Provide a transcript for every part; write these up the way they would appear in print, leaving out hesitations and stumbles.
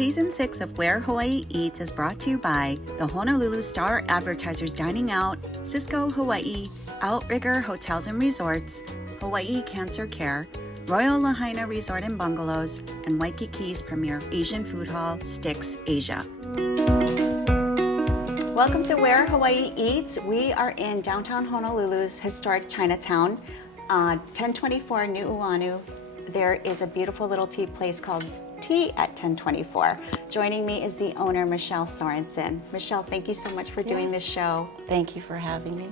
Season 6 of Where Hawaii Eats is brought to you by the Honolulu Star Advertisers Dining Out, Cisco Hawaii, Outrigger Hotels and Resorts, Hawaii Cancer Care, Royal Lahaina Resort and Bungalows, and Waikiki's premier Asian food hall, Sticks Asia. Welcome to Where Hawaii Eats. We are in downtown Honolulu's historic Chinatown, 1024 Nu'uanu. There is a beautiful little tea place called Tea at 1024. Joining me is the owner, Michelle Sorensen. Michelle, thank you so much for doing this show. Thank you for having me.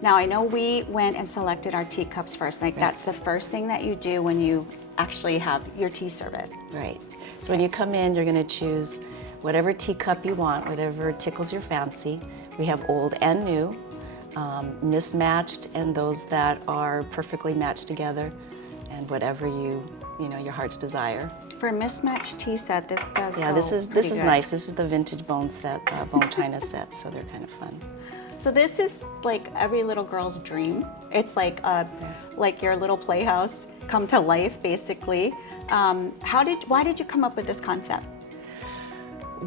Now, I know we went and selected our teacups first. Like, that's the first thing that you do when you actually have your tea service. Right. So when you come in, you're going to choose whatever teacup you want, whatever tickles your fancy. We have old and new, mismatched, and those that are perfectly matched together, and whatever your heart's desire. For a mismatched tea set, this does Yeah, go this is pretty good. nice. This is the vintage bone set, bone china set, so they're kind of fun. So this is like every little girl's dream. It's like your little playhouse come to life, basically. Why did you come up with this concept?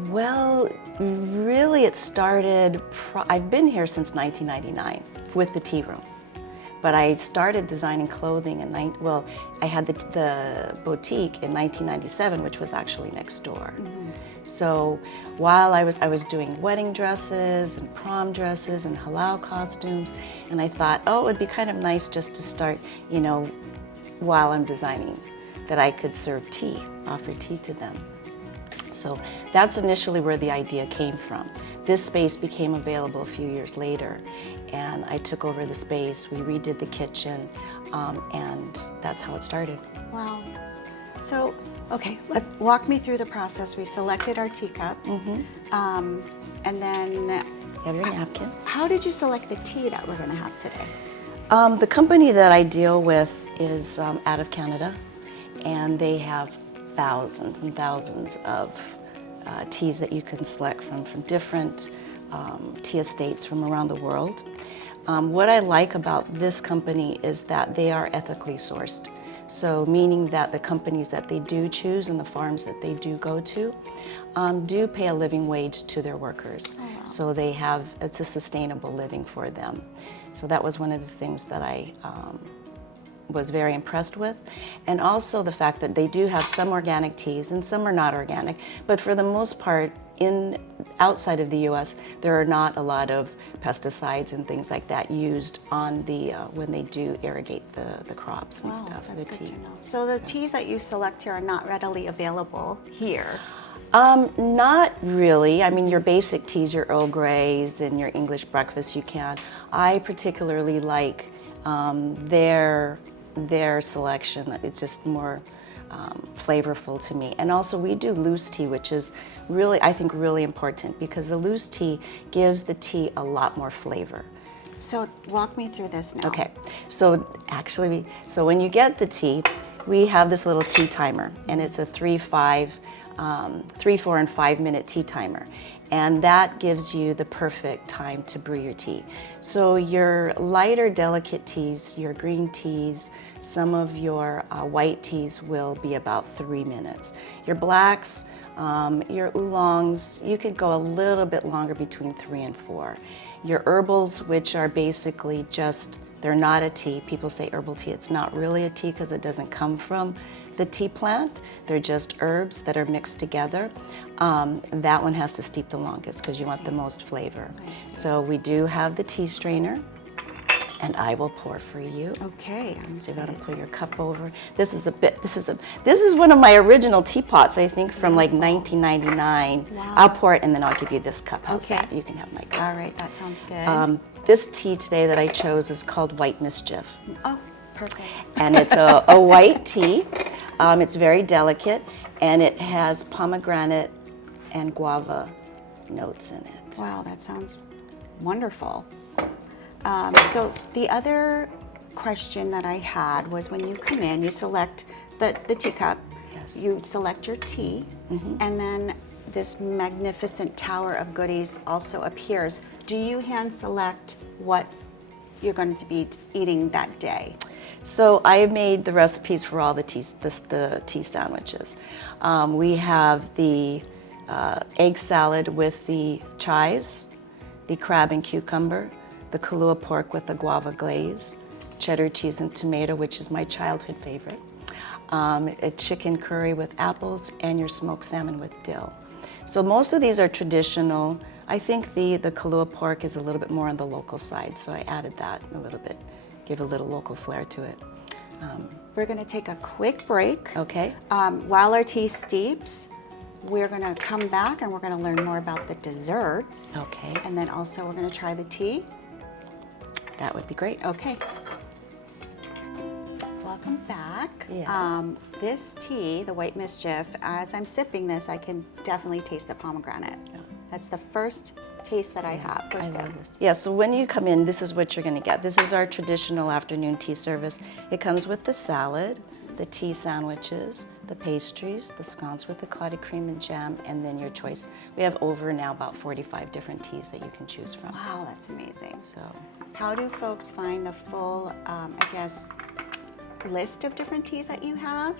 Well, really it started, I've been here since 1999 with the tea room. But I started designing clothing I had the boutique in 1997, which was actually next door. Mm-hmm. So while I was doing wedding dresses and prom dresses and halal costumes, and I thought, it would be kind of nice just to start, while I'm designing, that I could serve tea, offer tea to them. So that's initially where the idea came from. This space became available a few years later, and I took over the space, we redid the kitchen, and that's how it started. Wow. So, okay, walk me through the process. We selected our teacups, and then... You have your napkin. How did you select the tea that we're going to have today? The company that I deal with is out of Canada, and they have thousands and thousands of teas that you can select from different tea estates from around the world. What I like about this company is that they are ethically sourced. So meaning that the companies that they do choose and the farms that they do go to do pay a living wage to their workers. Oh, wow. So it's a sustainable living for them. So that was one of the things that I was very impressed with, and also the fact that they do have some organic teas and some are not organic, but for the most part outside of the US there are not a lot of pesticides and things like that used on the when they do irrigate the crops and stuff. That's the good tea. to know. So the teas that you select here are not readily available here? Not really. I mean, your basic teas, your Earl Greys and your English breakfast, you can. I particularly like their selection. It's just more flavorful to me. And also we do loose tea, which is really, I think, really important because the loose tea gives the tea a lot more flavor. So walk me through this now. Okay, so actually, when you get the tea, we have this little tea timer, and it's a 3, 4, and 5 minute tea timer. And that gives you the perfect time to brew your tea. So your lighter, delicate teas, your green teas, some of your white teas will be about 3 minutes. Your blacks, your oolongs, you could go a little bit longer, between 3 and 4. Your herbals, which are basically they're not a tea. People say herbal tea. It's not really a tea because it doesn't come from the tea plant. They're just herbs that are mixed together. That one has to steep the longest because you want the most flavor. So we do have the tea strainer, and I will pour for you. Okay. So you're gonna put your cup over. This is one of my original teapots, I think, from like 1999. Wow. I'll pour it and then I'll give you this cup. How's that? You can have my cup. All right, that sounds good. This tea today that I chose is called White Mischief. Oh, perfect. And it's a white tea. It's very delicate, and it has pomegranate and guava notes in it. Wow, that sounds wonderful. So the other question that I had was, when you come in, you select the teacup. Yes. You select your tea, and then this magnificent tower of goodies also appears. Do you hand select what you're going to be eating that day? So I made the recipes for all the tea sandwiches. We have the egg salad with the chives, the crab and cucumber, the Kahlua pork with the guava glaze, cheddar cheese and tomato, which is my childhood favorite, a chicken curry with apples, and your smoked salmon with dill. So most of these are traditional. I think the Kahlua pork is a little bit more on the local side, so I added that a little bit, give a little local flair to it. We're going to take a quick break. Okay. While our tea steeps, we're going to come back and we're going to learn more about the desserts. Okay. And then also we're going to try the tea. That would be great. Okay. Welcome back. Yes. This tea, the White Mischief, as I'm sipping this, I can definitely taste the pomegranate. Yeah. That's the first taste that I have. I love this. Yeah, so when you come in, this is what you're going to get. This is our traditional afternoon tea service. It comes with the salad, the tea sandwiches, the pastries, the scones with the clotted cream and jam, and then your choice. We have over now about 45 different teas that you can choose from. Wow, that's amazing. So, How do folks find the full, list of different teas that you have?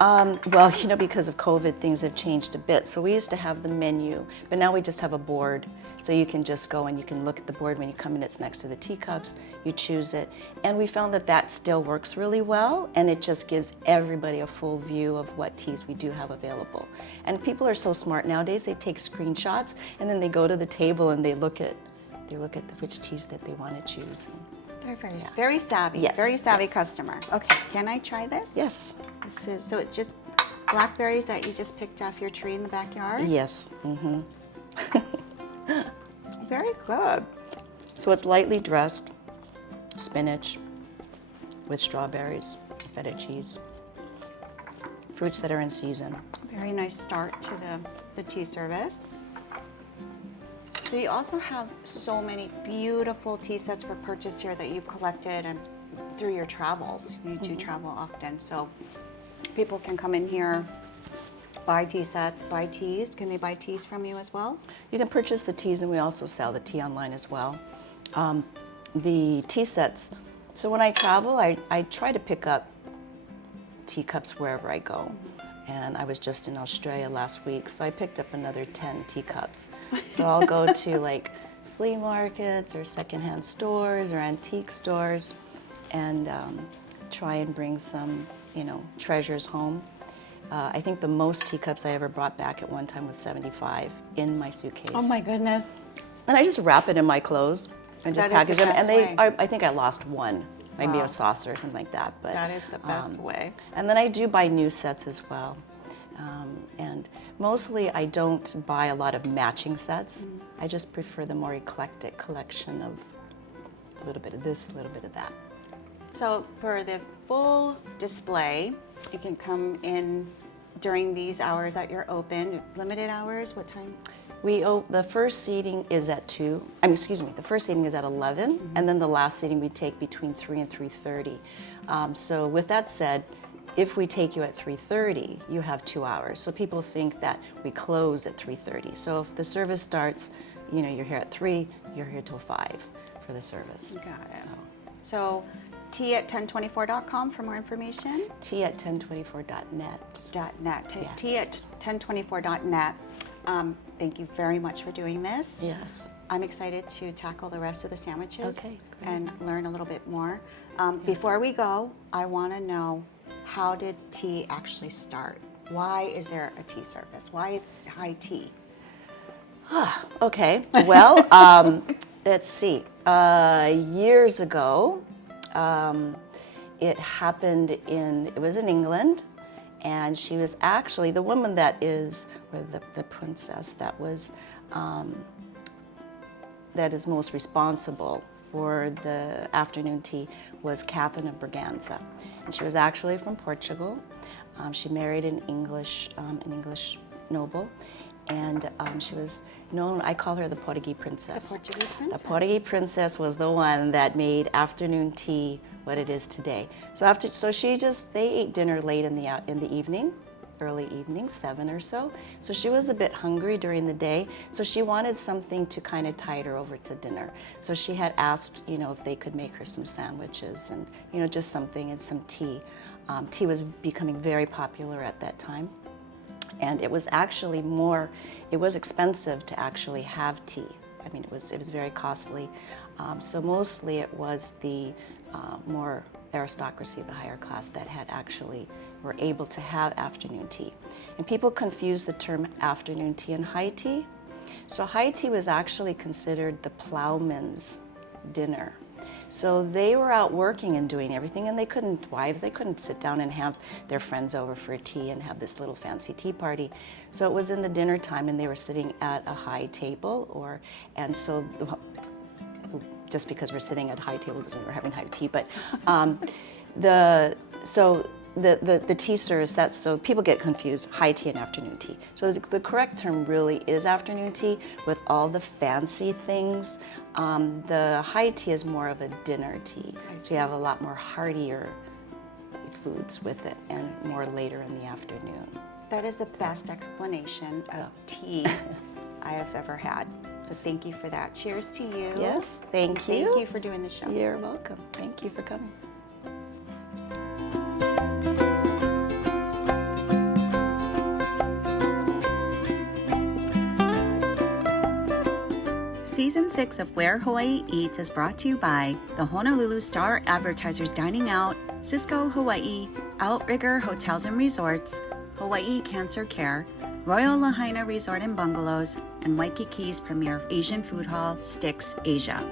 well, because of COVID, things have changed a bit. So we used to have the menu, but now we just have a board. So you can just go and you can look at the board when you come in. It's next to the teacups. You choose it. And we found that that still works really well, and it just gives everybody a full view of what teas we do have available. And people are so smart nowadays. They take screenshots, and then they go to the table and they look at which teas that they want to choose. They're very savvy, Yes, very savvy yes. customer. Okay, can I try this? Yes. So it's just blackberries that you just picked off your tree in the backyard? Yes. Mm-hmm. Very good. So it's lightly dressed, spinach with strawberries, feta cheese, fruits that are in season. Very nice start to the tea service. So you also have so many beautiful tea sets for purchase here that you've collected and through your travels. You do travel often, so people can come in here, buy tea sets, buy teas. Can they buy teas from you as well? You can purchase the teas, and we also sell the tea online as well. The tea sets, so when I travel, I try to pick up teacups wherever I go. And I was just in Australia last week, so I picked up another 10 teacups. So I'll go to like flea markets or secondhand stores or antique stores and try and bring some, treasures home. I think the most teacups I ever brought back at one time was 75 in my suitcase. Oh my goodness. And I just wrap it in my clothes and just That is package the them. And best way. I think I lost one, maybe Wow. a saucer or something like that. But That is the best way. And then I do buy new sets as well. And mostly I don't buy a lot of matching sets. I just prefer the more eclectic collection of a little bit of this, a little bit of that. So for the full display, you can come in during these hours that you're open. Limited hours, what time? The first seating is at 2. The first seating is at 11, and then the last seating we take between 3 and 3:30. So with that said, if we take you at 3:30, you have 2 hours. So people think that we close at 3:30. So if the service starts, you're here at 3, you're here till 5 for the service. Got it. So tea at 1024.com for more information. Tea at 1024.net. .net. Yes. Tea at 1024.net. Thank you very much for doing this. Yes. I'm excited to tackle the rest of the sandwiches Okay, great. and learn a little bit more. Before we go, I want to know, how did tea actually start? Why is there a tea service? Why is high tea? Okay, well, let's see. Years ago, it was in England, and she was actually the woman that is, or the princess that was, that is most responsible for the afternoon tea was Catherine of Braganza. And she was actually from Portugal. She married an English noble. And she was known, I call her the Portuguese princess. The Portuguese princess. The Portuguese princess was the one that made afternoon tea what it is today. They ate dinner late in the evening, early evening, 7 or so. So she was a bit hungry during the day. So she wanted something to kind of tide her over to dinner. So she had asked, if they could make her some sandwiches and, just something and some tea. Tea was becoming very popular at that time. And it was actually more, it was expensive to actually have tea. I mean, it was very costly. So mostly it was the more aristocracy, the higher class, that had actually were able to have afternoon tea. And people confuse the term afternoon tea and high tea. So high tea was actually considered the plowman's dinner. So they were out working and doing everything, and they couldn't sit down and have their friends over for tea and have this little fancy tea party. So it was in the dinner time, and they were sitting at a high table, and so just because we're sitting at a high table doesn't mean we're having high tea, but the tea service, that's, so people get confused, high tea and afternoon tea. So the correct term really is afternoon tea with all the fancy things. The high tea is more of a dinner tea. So you have a lot more heartier foods with it and more later in the afternoon. That is the best explanation of tea I have ever had. So thank you for that. Cheers to you. Yes, thank you. Thank you for doing the show. You're welcome. Thank you for coming. Season 6 of Where Hawaii Eats is brought to you by the Honolulu Star Advertisers Dining Out, Cisco Hawaii, Outrigger Hotels and Resorts, Hawaii Cancer Care, Royal Lahaina Resort and Bungalows, and Waikiki's premier Asian food hall, Sticks Asia.